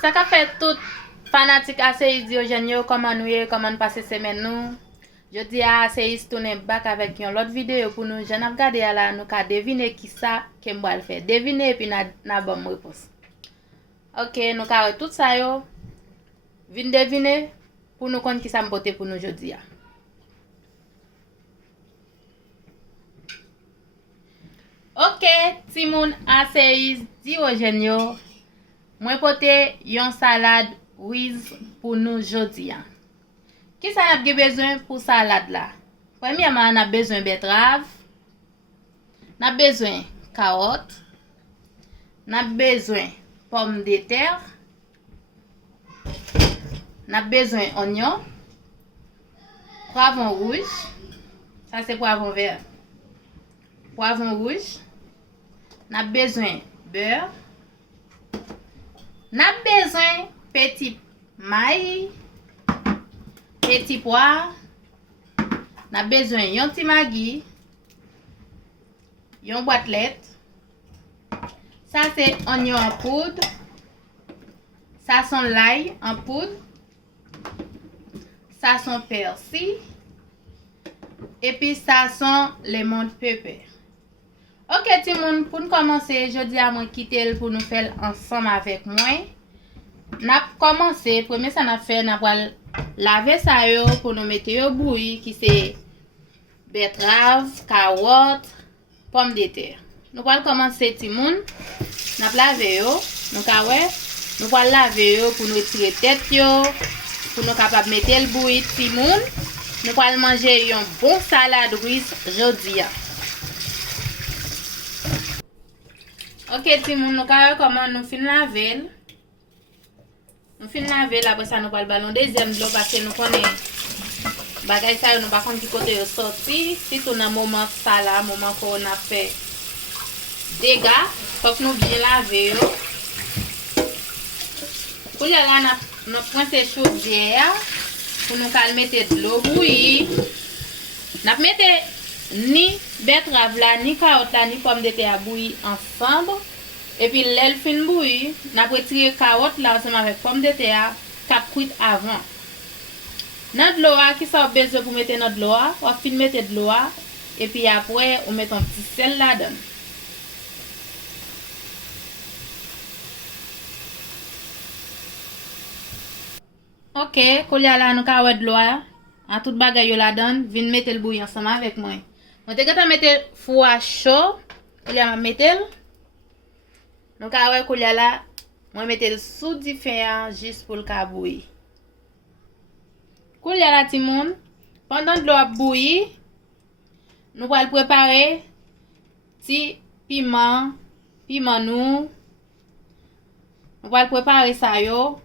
Ça qu'a fait tout fanatique assez Diogène yo comment nous comment passer semaine nous. Je dis à assez tourner back avec une autre vidéo pour nous j'en regarder là nous ka deviner qui ça que m'bral faire. Deviner et puis na bonne réponse. OK, nous ka tout ça yo. Vin deviner pour nous connait qui ça m'porter pour nous aujourd'hui. OK, Timoun assez Diogène yo. Moi porter yon salade with pour nous aujourd'hui. Qui ça n'a besoin pour salade là? Premièrement, on a besoin betterave, on a besoin carotte, on a besoin pomme de terre, on a besoin oignon, poivron rouge, ça c'est poivron vert, poivron rouge, on a besoin beurre, on a besoin petit maïs, petit pois, on a besoin yon ti maggi, yon boîtelette. Ça c'est oignon en poudre. Ça sont l'ail en poudre. Ça sont persil. Et puis ça sont lemon pepper. OK tout le monde, pour nous commencer, je dis à moi quitter pour nous faire ensemble avec moi. N'a commencé, premier ça n'a fait n'a pas laver ça yo pour nous mettre yo bouilli qui c'est betterave, carotte, pomme de terre. Nous allons commencer tout le monde. N'a laver yo, nous nous allons laver yo pour nous retirer tête yo, pour nous capable mettre le bouilli tout le monde. Nous allons manger un bon salade russe aujourd'hui. OK tout le monde, nous allons comment nous fin laver. Nous fin laver après ça nous allons ballon deuxième de l'eau parce que nous connaissons bagay ça nous pas contre côté yo sorti si tout dans moment ça là moment qu'on a fait dégâts faut que nous bien laver yo pour là nous prend ces chaudière pour nous mettre de l'eau bouillie n'a mettre ni betterave là ni carotte là ni pomme de terre bouillie ensemble et puis l'aile fin bouillie n'a retiré carotte là ensemble avec pomme de terre cap cuite avant. Dans de l'eau qui ça besoin pour mettre dans de l'eau, on fin mettre de l'eau et puis après on met un petit sel là-dedans. OK, kolia là nous ka wè de l'eau en tout bagay yo là-dedans, vinn mettre le bouillir ensemble avec moi. On te gata mettre four chaud, kolia m'a mettre nous ka wè kolia là, moi mettre sous du feu juste pour le ka bouillir. Kolia la ti moun, pendant de l'eau a bouilli, nous allons préparer ti piment nous. Nous allons préparer ça yo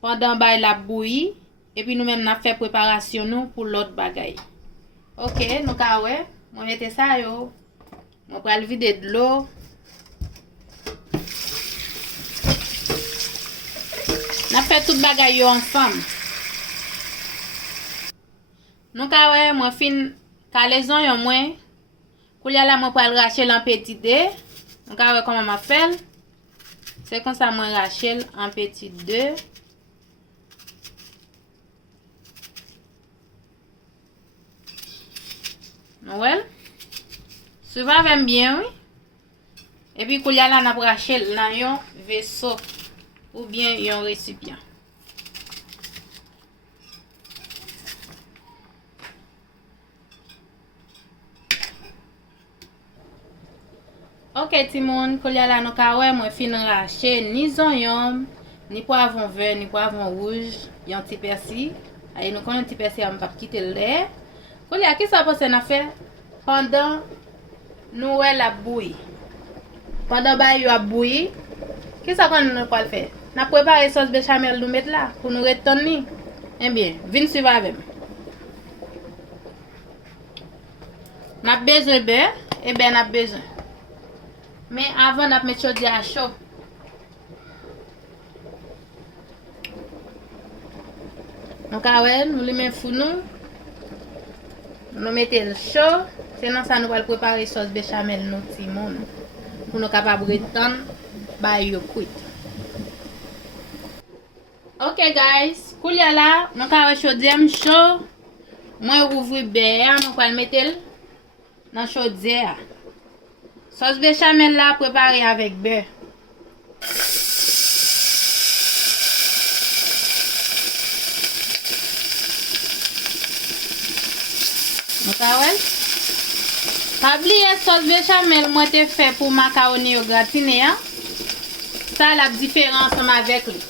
pendant bay la bouilli et puis nous même n'a fait préparation nous pour l'autre bagay. OK, nous ka wè, moi mette ça yo. On va le vider de l'eau. N'a fait tout bagay yo ensemble. Nous ka wè moi fin calaison yo moins koulia la moi pral racher en petit dé. Nous ka wè comment m'a fait. C'est comme ça moi racher en petit dé. Ouais. Suivez avec bien oui. Et puis koulia la n'a racher dans yon vaisseau ou bien yon récipient. OK Timon, kolia la nou ka wè moi fin rache ni oignon, ni poivron vert, ni poivron rouge, yon ti persil. Aye nous connait ti persil on pas quitter le. Kolia qui ça pense na fait pendant nous wè la bouilli. Pendant ba yo a bouilli, qui ça qu'on nous pas faire? N'a préparé sauce béchamel nous mettre là pour nous retenir. Eh bien, vinn suivre avec. N'a besoin beurre et ben n'a besoin. Mais avant n'a mettre chaudière à chaud. Donc nous les mettons fourneau. Nous mettons le chaud, sinon ça nous va préparer sauce béchamel nous Timon pour nous capable de retenir ba yo cuit. Ok guys, kou liya la, mwen ka wè chodye chaud. Mwen ouvri be, mwen kwa metel nan chodye. Sos bechamel la prepare avec beurre. Pa bliye sos bechamel mwen te fè pou makaroni yo gratine ya. Sa la diferans anm avek li.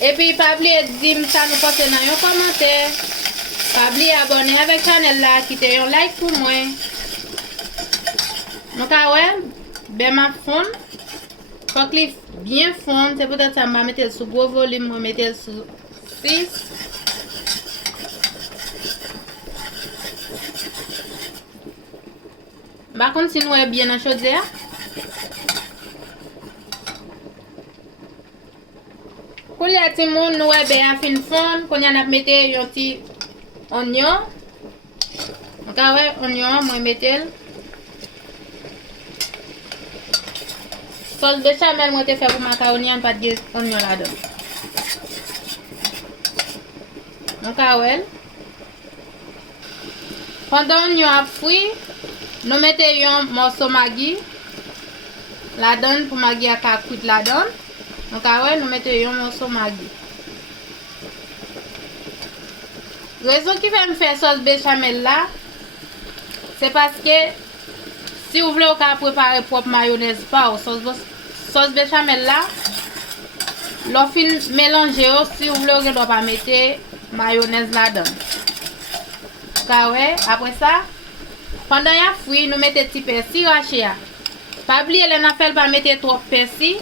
E pi pa bliye dim sa nou pote nan yon komante. Pa bliye abone avek chanel la, kite yon like pou mwen. Nou ka wè, beman fon. Fok li bien fon, se potet sa mba metel sou gros volume, mba metel sou 6. Bakon si nou e bien nan chodze ya. Kou li ati moun nou e be a fin fon, kon yan ap mette yon ti onyon. Mka wè, onyon mwen metel. Sos bechamel mwen te fè pou makaroni an pat ge onyon la don. Mka wè. Pandan onyon ap fwi, nou mette yon morso magi. La don pou magi a ka kwit la don. Mka wè, nou mette yon morso magi. Rezon ki fè m fè sos bechamel la, se paske si ou vle ou ka prepare prop mayonnaise pa ou sos bechamel la, lo fin mélange yo si ou vle ou gen do pa mette mayonnaise la don. Ka wè, apre sa, pandan ya fwi, nou mette ti persi rache ya. Pa bliye le nan fel pa mette trop persi.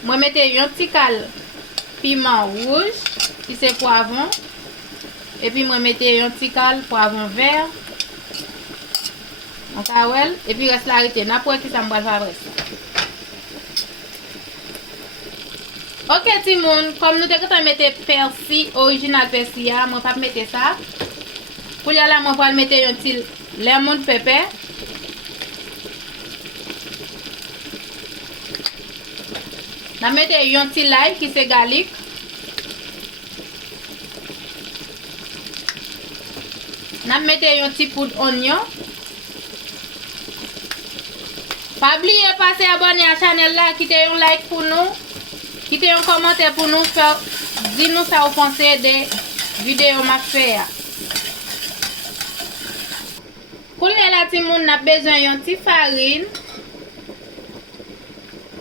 Mwen mette yon ti kal piment rouge, ki se poivron. E pi mwen mette yon ti kal poivron vert. On ka wel, e pi res la rete. Na pou ki sa mbwa fabre sa. Ok ti moun, kom nou te kote mette persi, original persi ya, mwen pa mette sa. Pou ya la mwen pa mette yon ti lemon pepper. Nan mette yon ti lay ki se garlic. Nan mette yon ti poud onyon. Pa bliye pase abone a chanel la, kite yon like pou nou. Kite yon komante pou nou, di nou sa ou pense de video ma fe ya. Pou liye la ti moun nap bezwen yon ti farine.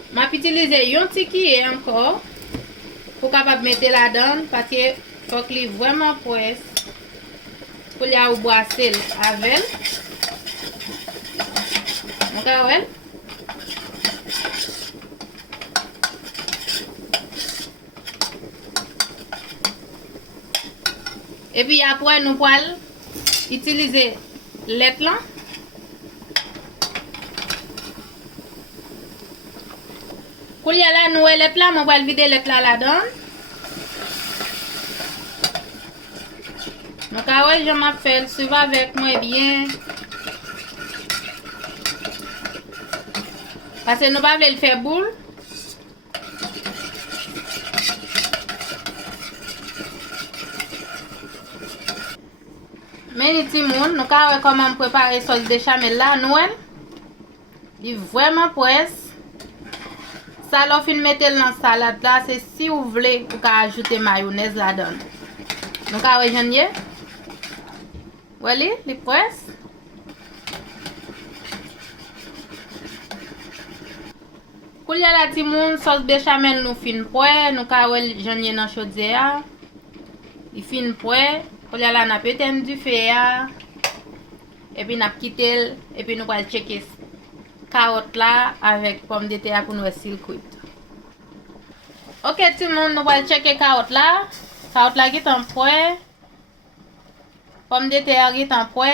Map itilize yon ti kiye ankor pou kapap mette la don pati fok li vweman pwes pou li a ou boase avel. Mka wel? E pi apre nou pwal itilize let lan. Kou liya la nou e let la, mwen pal vide let la don. Nou ka wè jom ap fel, suiva vek mwen bien. Pase nou pa vle l fe boule. Meni ti moun, nou ka wè koman prepare sos bechamel la nou el. Li vweman pwes. Sa lo fin metel nan salade la, se si ou vle ou ka ajoute mayonnaise la don. Nou ka wè jenye. Wè li pwes. Kou liya la ti moun, sos bechamel nou fin pwe, nou ka wè jenye nan chodze ya. Li fin pwe, kou liya la nap eten du fe ya. E pi nap kitel, e pi nou pal cheke karot la avèk pomme de terre pou nou esil kuit. Ok ti moun, nou pal cheke karot la. Karot la git an pwe. Pomme de terre git an pwe.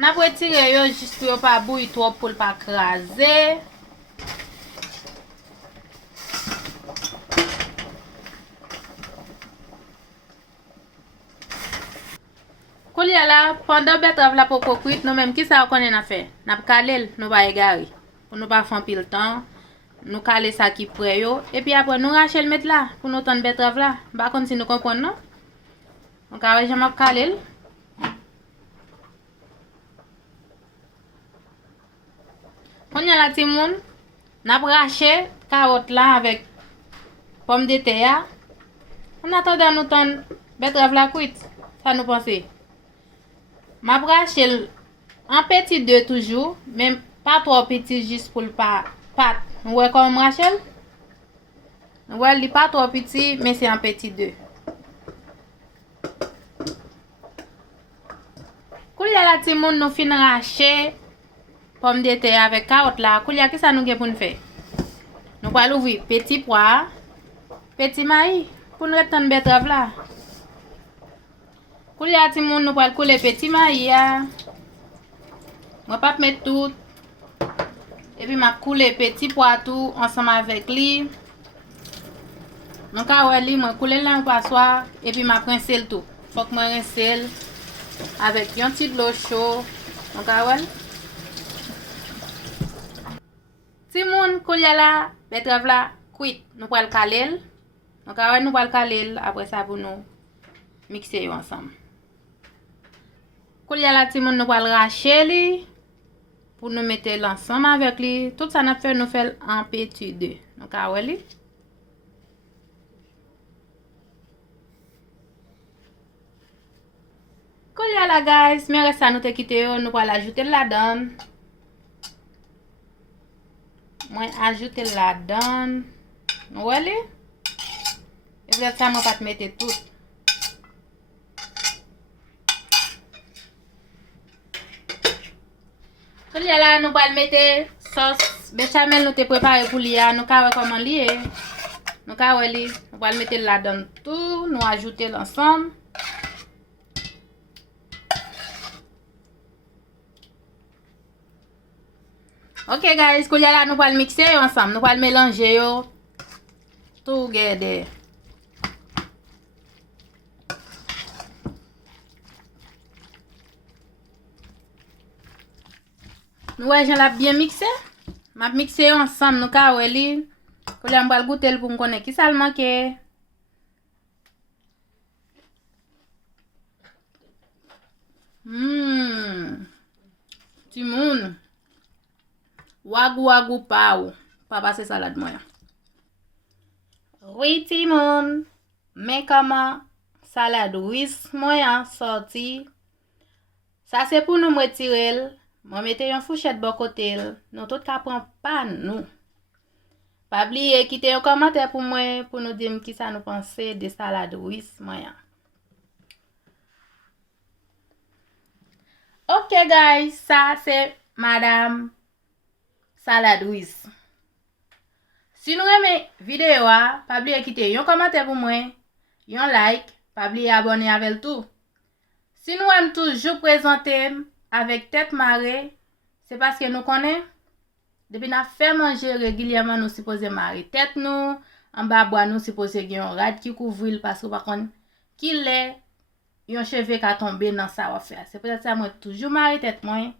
Nap retire yo jist pou yo pa bouy trop pou l pa kraze. Kou li Koulia là, pendant betterave la pour cuite, nous même qui ça connaît n'a fait. N'a calé, nous pas égarer. Pour nous pas faire pile temps. Nous caler ça qui près yo et puis après nous racher le mettre là pour nous tendre betterave là. Pas comme si nous comprenons non. Donc avec j'aime caler. On y a la timoun, n'a raché carotte là avec pomme de terre. On attend nous tendre betterave la cuite. Ça nous penser. M'a raché en petit 2 toujours, même pas trop petit juste pour le pas. Ouais, comme Rachel? Ouais, il n'est pas trop petit, mais c'est un petit 2. Koulia la timoun nous fin racher pomme de terre avec carotte là. Koulia, qu'est-ce que nous avons pour nous faire? Nous allons ouvrir petit pois, petit maïs pour nous retendre betterave là. Koulia timoun nous allons couler petit maïs. On va pas mettre tout. Et puis m'a couler petit pois tout ensemble avec lui. Donc à lui moi couler là un passoire et puis m'a rincer tout. Faut que moi rincer avec un petit de l'eau chaude. Donc à si moun koulia la betterave la cuite, nous pour le caler. Donc à nous pour le caler après ça pour nous mixer ensemble. Koulia la ti moun nous pour le racher li. Pour nous mettre l'ensemble avec lui. Tout ça nous fait en petit 2. Donc, à lui. Koulia la guys, mais reste à nous te quitter, nous allons ajouter là-dedans. Moi ajouter là-dedans. Vous voyez? Et puis ça moi pas te mettre tout. Koulia là nous allons mettre sauce béchamel nous te préparé pour l'ia, nous ka comment lié. Nous ka li, nous allons mettre là-dedans tout, nous ajouter l'ensemble. Ok guys, koulia là nous allons mixer ensemble, nous allons mélanger yo together. Nous j'en bien mixé. M'a mixé ensemble nous ka weli. Koulia m'bal goûter pour me connaître qui ça le manque. Timoun. Wagou pao. Pas passer salade moyen. Oui Timoun. Mais comment salade ruisse moyen sorti. Ça c'est pour nous retirer. Moi mette une fourchette bon côté. Nous tout ka prend pas nous. Pas oublier quitter un commentaire pour moi pour nous dire qui ça nous penser de salade ruisse moyen. Ok guys, ça c'est madame salade ruisse. Si nous aimez vidéo, pas oublier quitter un commentaire pour moi, un like, pas oublier abonner avec tout. Si nous aimons toujours présenter avec tête marée, c'est parce que nous connaissons. Depuis nous fait manger régulièrement, nous supposons marrer tête nous, en bas bois nous supposons qu'il y a un rad qui couvre parce que par contre, qu'il est un cheveu qui a tombé dans ça va faire. C'est peut-être ça moi toujours marrer tête moi.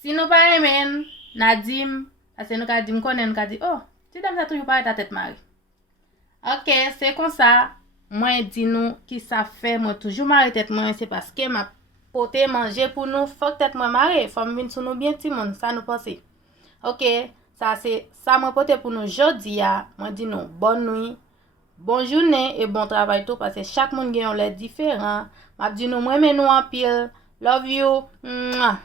Si nous pas aimer, Nadim, parce que nous ka dit connaît nous ka dit oh, tu dame ça toujours pas ta tête marrer. OK, c'est comme ça. Moi dis nous qui ça fait moi toujours marrer tête moi, c'est parce que m'a poté manger pour nous, faut tête moi marrer, faut me venir sur nous bien petit monde, ça nous penser. OK, ça c'est ça moi poté pour nous jodi a, moi dis nous bonne nuit, bonne journée et bon travail tout parce que chaque monde gagne un différent. M'a dit nous moi mais nous en pile. Love you. Mouah.